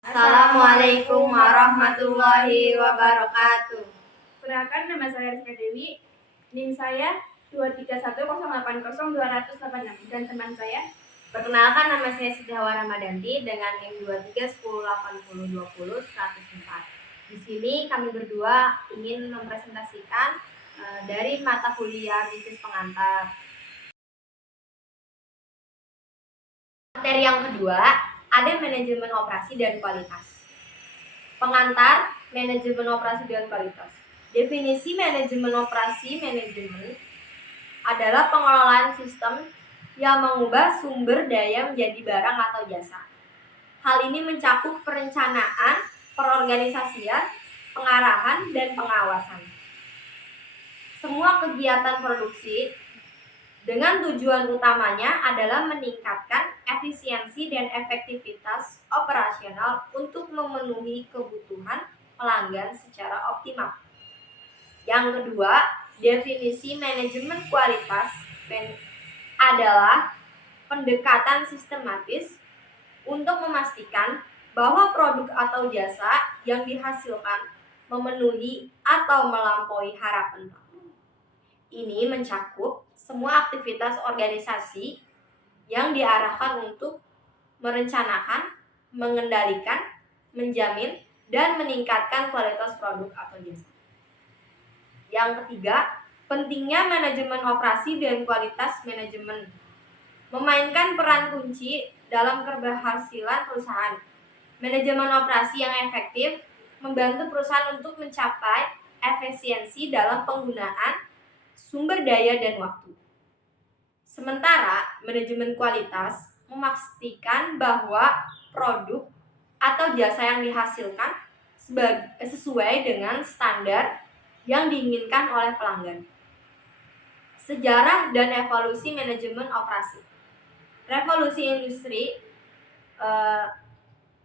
Assalamualaikum warahmatullahi wabarakatuh. Perkenalkan, nama saya Rizka Dewi. NIM saya 231080286 dan teman saya. Perkenalkan, nama saya Siti Hawa Ramadanti dengan NIM 231080200104. Di sini kami berdua ingin mempresentasikan dari mata kuliah bisnis pengantar. Materi yang kedua ada manajemen operasi dan kualitas. Pengantar, manajemen operasi dan kualitas. Definisi manajemen operasi manajemen adalah pengelolaan sistem yang mengubah sumber daya menjadi barang atau jasa. Hal ini mencakup perencanaan, perorganisasian, pengarahan, dan pengawasan. Semua kegiatan produksi dengan tujuan utamanya adalah meningkatkan efisiensi dan efektivitas operasional untuk memenuhi kebutuhan pelanggan secara optimal. Yang kedua, definisi manajemen kualitas adalah pendekatan sistematis untuk memastikan bahwa produk atau jasa yang dihasilkan memenuhi atau melampaui harapan. Ini mencakup semua aktivitas organisasi yang diarahkan untuk merencanakan, mengendalikan, menjamin, dan meningkatkan kualitas produk atau jasa. Yang ketiga, pentingnya manajemen operasi dan kualitas manajemen memainkan peran kunci dalam keberhasilan perusahaan. Manajemen operasi yang efektif membantu perusahaan untuk mencapai efisiensi dalam penggunaan sumber daya dan waktu. Sementara manajemen kualitas memastikan bahwa produk atau jasa yang dihasilkan sesuai dengan standar yang diinginkan oleh pelanggan. Sejarah dan evolusi manajemen operasi. Revolusi industri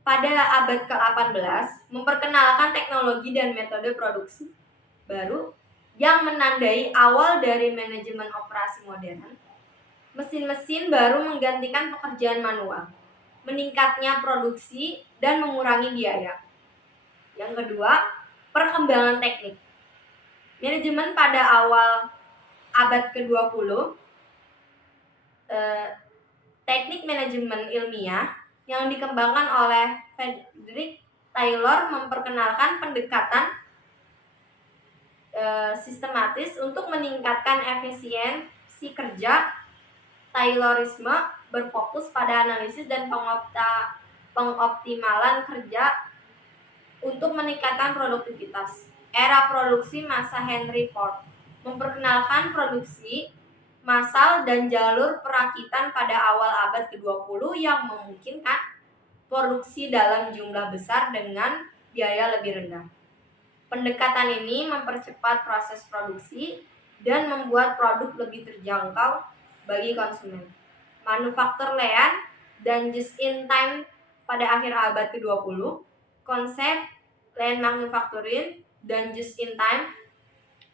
pada abad ke-18 memperkenalkan teknologi dan metode produksi baru yang menandai awal dari manajemen operasi modern. Mesin-mesin baru menggantikan pekerjaan manual, meningkatnya produksi dan mengurangi biaya. Yang kedua, perkembangan teknik. Manajemen pada awal abad ke-20, teknik manajemen ilmiah yang dikembangkan oleh Frederick Taylor memperkenalkan pendekatan sistematis untuk meningkatkan efisiensi kerja. Taylorisme berfokus pada analisis dan pengoptimalan kerja untuk meningkatkan produktivitas. Era produksi massa Henry Ford memperkenalkan produksi massal dan jalur perakitan pada awal abad ke-20 yang memungkinkan produksi dalam jumlah besar dengan biaya lebih rendah. Pendekatan ini mempercepat proses produksi dan membuat produk lebih terjangkau bagi konsumen. Manufaktur Lean dan just-in-time pada akhir abad ke-20, konsep Lean Manufacturing dan just-in-time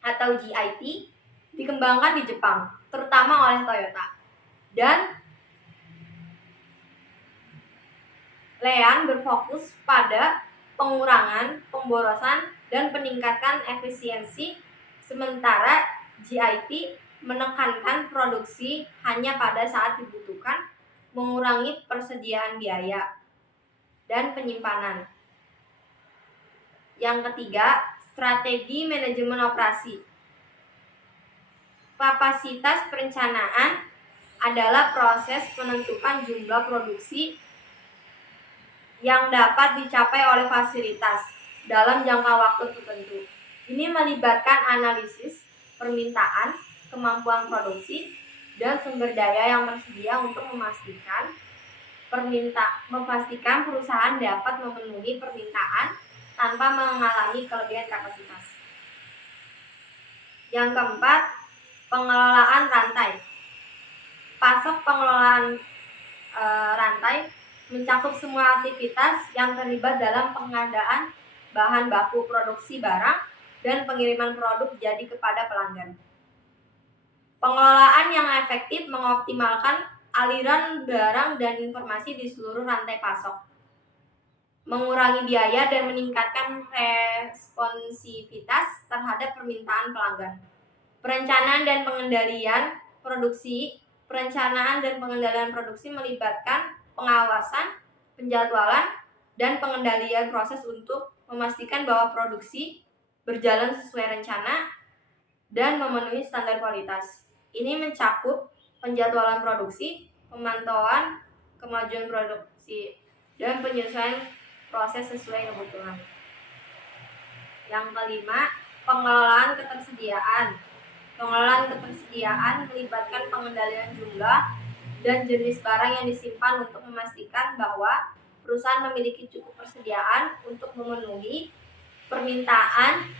atau JIT dikembangkan di Jepang, terutama oleh Toyota. Dan Lean berfokus pada pengurangan, pemborosan, dan peningkatan efisiensi, sementara JIT menekankan produksi hanya pada saat dibutuhkan, mengurangi persediaan biaya, dan penyimpanan. Yang ketiga, strategi manajemen operasi. Kapasitas perencanaan adalah proses menentukan jumlah produksi yang dapat dicapai oleh fasilitas dalam jangka waktu tertentu. Ini melibatkan analisis permintaan, kemampuan produksi, dan sumber daya yang tersedia untuk memastikan perusahaan dapat memenuhi permintaan tanpa mengalami kelebihan kapasitas. Yang keempat, pengelolaan rantai. Pasok pengelolaan rantai mencakup semua aktivitas yang terlibat dalam pengadaan bahan baku produksi barang dan pengiriman produk jadi kepada pelanggan. Pengelolaan yang efektif mengoptimalkan aliran barang dan informasi di seluruh rantai pasok. mengurangi biaya dan meningkatkan responsivitas terhadap permintaan pelanggan. Perencanaan dan pengendalian produksi. Perencanaan dan pengendalian produksi melibatkan pengawasan, penjadwalan, dan pengendalian proses untuk memastikan bahwa produksi berjalan sesuai rencana dan memenuhi standar kualitas. Ini mencakup penjadwalan produksi, pemantauan kemajuan produksi, dan penyesuaian proses sesuai kebutuhan. Yang kelima, pengelolaan ketersediaan. Pengelolaan ketersediaan melibatkan pengendalian jumlah dan jenis barang yang disimpan untuk memastikan bahwa perusahaan memiliki cukup persediaan untuk memenuhi permintaan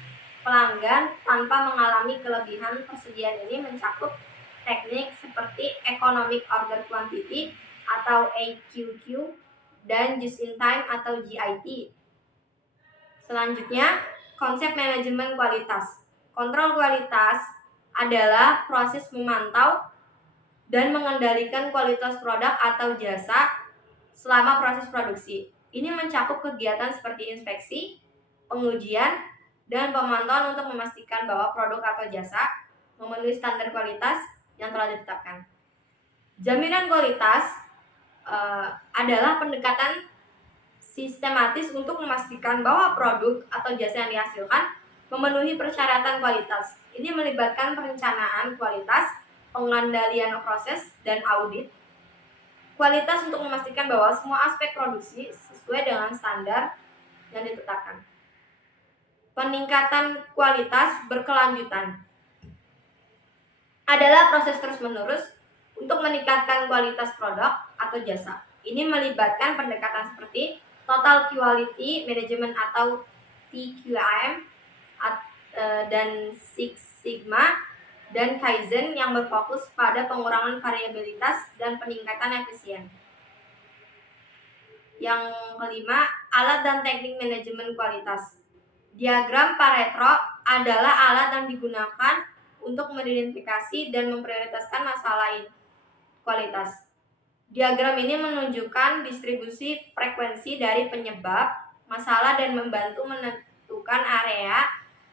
pelanggan tanpa mengalami kelebihan. Persediaan ini mencakup teknik seperti Economic Order Quantity atau EQQ dan Just in Time atau JIT. Selanjutnya, konsep manajemen kualitas. Kontrol kualitas adalah proses memantau dan mengendalikan kualitas produk atau jasa selama proses produksi. Ini mencakup kegiatan seperti inspeksi, pengujian, dan pemantauan untuk memastikan bahwa produk atau jasa memenuhi standar kualitas yang telah ditetapkan. Jaminan kualitas adalah pendekatan sistematis untuk memastikan bahwa produk atau jasa yang dihasilkan memenuhi persyaratan kualitas. Ini melibatkan perencanaan kualitas, pengendalian proses, dan audit kualitas untuk memastikan bahwa semua aspek produksi sesuai dengan standar yang ditetapkan. Peningkatan kualitas berkelanjutan adalah proses terus-menerus untuk meningkatkan kualitas produk atau jasa. Ini melibatkan pendekatan seperti Total Quality Management atau TQM dan Six Sigma dan Kaizen yang berfokus pada pengurangan variabilitas dan peningkatan efisien. Yang kelima, alat dan teknik manajemen kualitas. Diagram Pareto adalah alat yang digunakan untuk mengidentifikasi dan memprioritaskan masalah kualitas. Diagram ini menunjukkan distribusi frekuensi dari penyebab masalah dan membantu menentukan area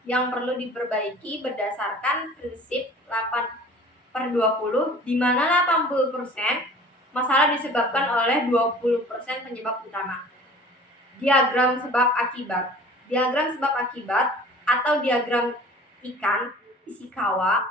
yang perlu diperbaiki berdasarkan prinsip 8/20, di mana 80% masalah disebabkan oleh 20% penyebab utama. Diagram sebab akibat. Diagram sebab akibat atau diagram ikan Ishikawa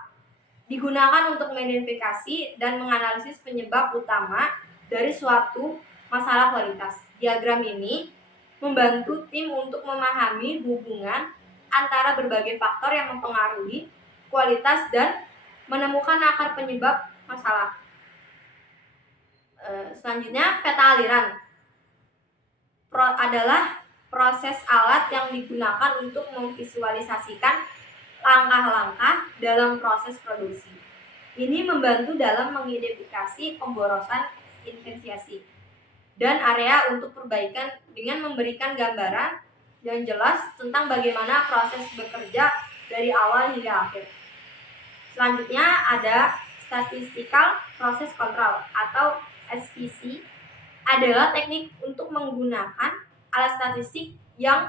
digunakan untuk mengidentifikasi dan menganalisis penyebab utama dari suatu masalah kualitas. Diagram ini membantu tim untuk memahami hubungan antara berbagai faktor yang mempengaruhi kualitas dan menemukan akar penyebab masalah. Selanjutnya, peta aliran adalah proses alat yang digunakan untuk memvisualisasikan langkah-langkah dalam proses produksi. Ini membantu dalam mengidentifikasi pemborosan, investasi, dan area untuk perbaikan dengan memberikan gambaran yang jelas tentang bagaimana proses bekerja dari awal hingga akhir. Selanjutnya ada Statistical Process Control atau SPC, adalah teknik untuk menggunakan alat statistik yang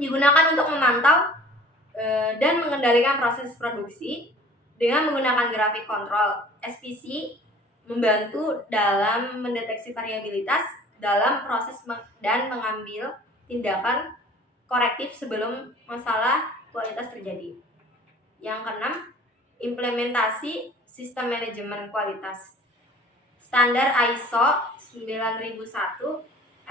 digunakan untuk memantau dan mengendalikan proses produksi dengan menggunakan grafik kontrol. SPC membantu dalam mendeteksi variabilitas dalam proses dan mengambil tindakan korektif sebelum masalah kualitas terjadi. Yang keenam, implementasi sistem manajemen kualitas. Standar ISO 9001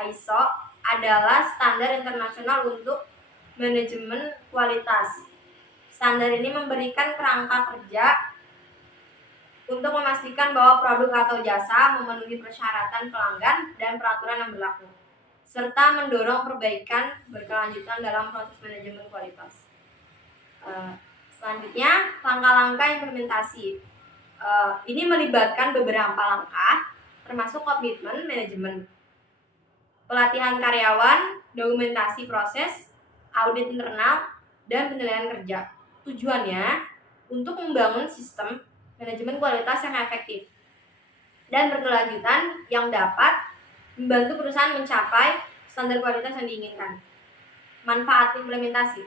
ISO adalah standar internasional untuk manajemen kualitas. Standar ini memberikan kerangka kerja untuk memastikan bahwa produk atau jasa memenuhi persyaratan pelanggan dan peraturan yang berlaku, serta mendorong perbaikan berkelanjutan dalam proses manajemen kualitas. Selanjutnya, langkah-langkah implementasi. Ini melibatkan beberapa langkah, termasuk komitmen manajemen, pelatihan karyawan, dokumentasi proses, audit internal, dan penilaian kerja. Tujuannya untuk membangun sistem manajemen kualitas yang efektif dan berkelanjutan yang dapat membantu perusahaan mencapai standar kualitas yang diinginkan. Manfaat implementasi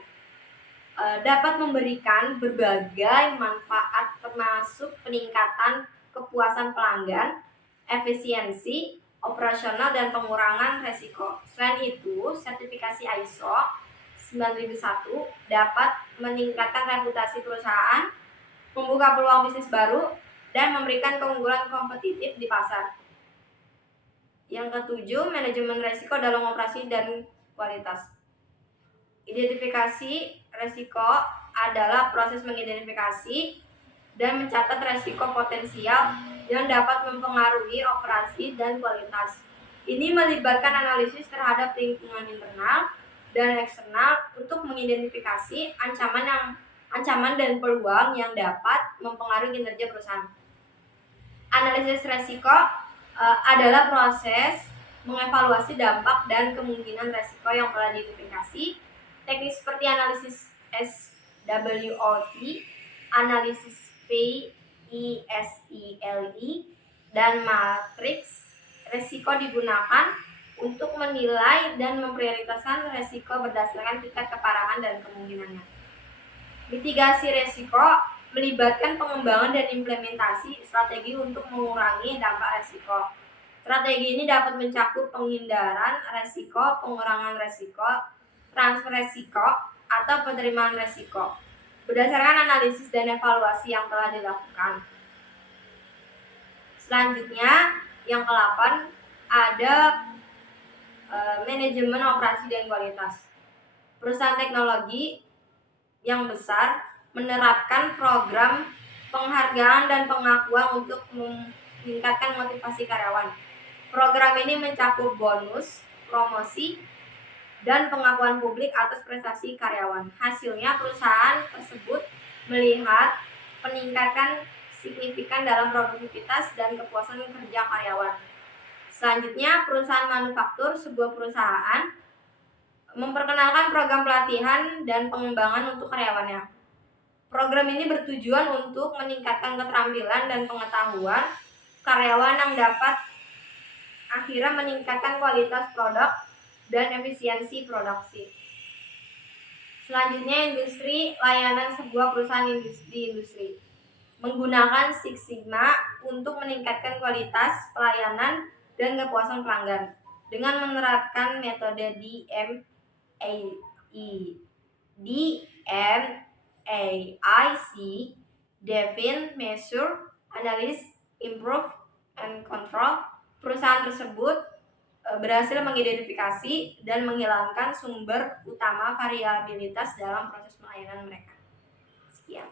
dapat memberikan berbagai manfaat termasuk peningkatan kepuasan pelanggan, efisiensi operasional dan pengurangan resiko. Selain itu, sertifikasi ISO 9001 dapat meningkatkan reputasi perusahaan, membuka peluang bisnis baru, dan memberikan keunggulan kompetitif di pasar. Yang ketujuh, manajemen resiko dalam operasi dan kualitas. Identifikasi resiko adalah proses mengidentifikasi dan mencatat resiko potensial yang dapat mempengaruhi operasi dan kualitas. Ini melibatkan analisis terhadap lingkungan internal dan eksternal untuk mengidentifikasi ancaman dan peluang yang dapat mempengaruhi kinerja perusahaan. Analisis resiko adalah proses mengevaluasi dampak dan kemungkinan resiko yang telah diidentifikasi. Teknik seperti analisis SWOT, analisis PESELE, dan matriks resiko digunakan untuk menilai dan memprioritaskan resiko berdasarkan tingkat keparahan dan kemungkinannya. Mitigasi resiko melibatkan pengembangan dan implementasi strategi untuk mengurangi dampak resiko. Strategi ini dapat mencakup penghindaran resiko, pengurangan resiko, transfer resiko, atau penerimaan resiko berdasarkan analisis dan evaluasi yang telah dilakukan. Selanjutnya, yang ke-8 ada manajemen operasi dan kualitas. Perusahaan teknologi yang besar menerapkan program penghargaan dan pengakuan untuk meningkatkan motivasi karyawan. Program ini mencakup bonus, promosi, dan pengakuan publik atas prestasi karyawan. Hasilnya, perusahaan tersebut melihat peningkatan signifikan dalam produktivitas dan kepuasan kerja karyawan. Selanjutnya, perusahaan manufaktur. Sebuah perusahaan memperkenalkan program pelatihan dan pengembangan untuk karyawannya. Program ini bertujuan untuk meningkatkan keterampilan dan pengetahuan karyawan yang dapat akhirnya meningkatkan kualitas produk dan efisiensi produksi. Selanjutnya, industri layanan. Sebuah perusahaan di industri menggunakan Six Sigma untuk meningkatkan kualitas pelayanan dan kepuasan pelanggan dengan menerapkan metode DMAIC, Define, Measure, Analyze, Improve, and Control. Perusahaan tersebut berhasil mengidentifikasi dan menghilangkan sumber utama variabilitas dalam proses pelayanan mereka. Sekian.